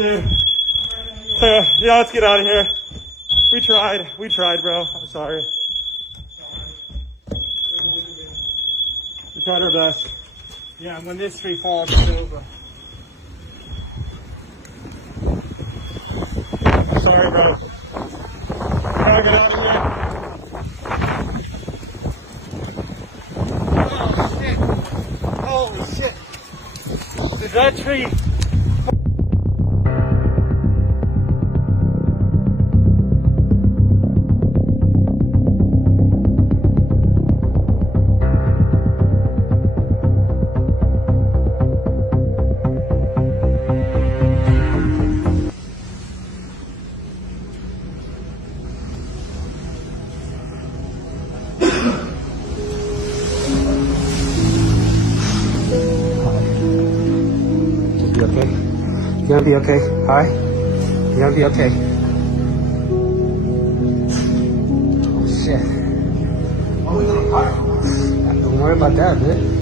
dude. So, yeah, let's get out of here. We tried, bro. I'm sorry. We tried our best. Yeah, and when this tree falls, it's over. Sorry, bro. Gotta get out of here. Oh, shit. Holy shit. Dude, that tree... You okay? You gonna be okay? Hi? You gonna be okay? Oh shit. Don't worry about that, man.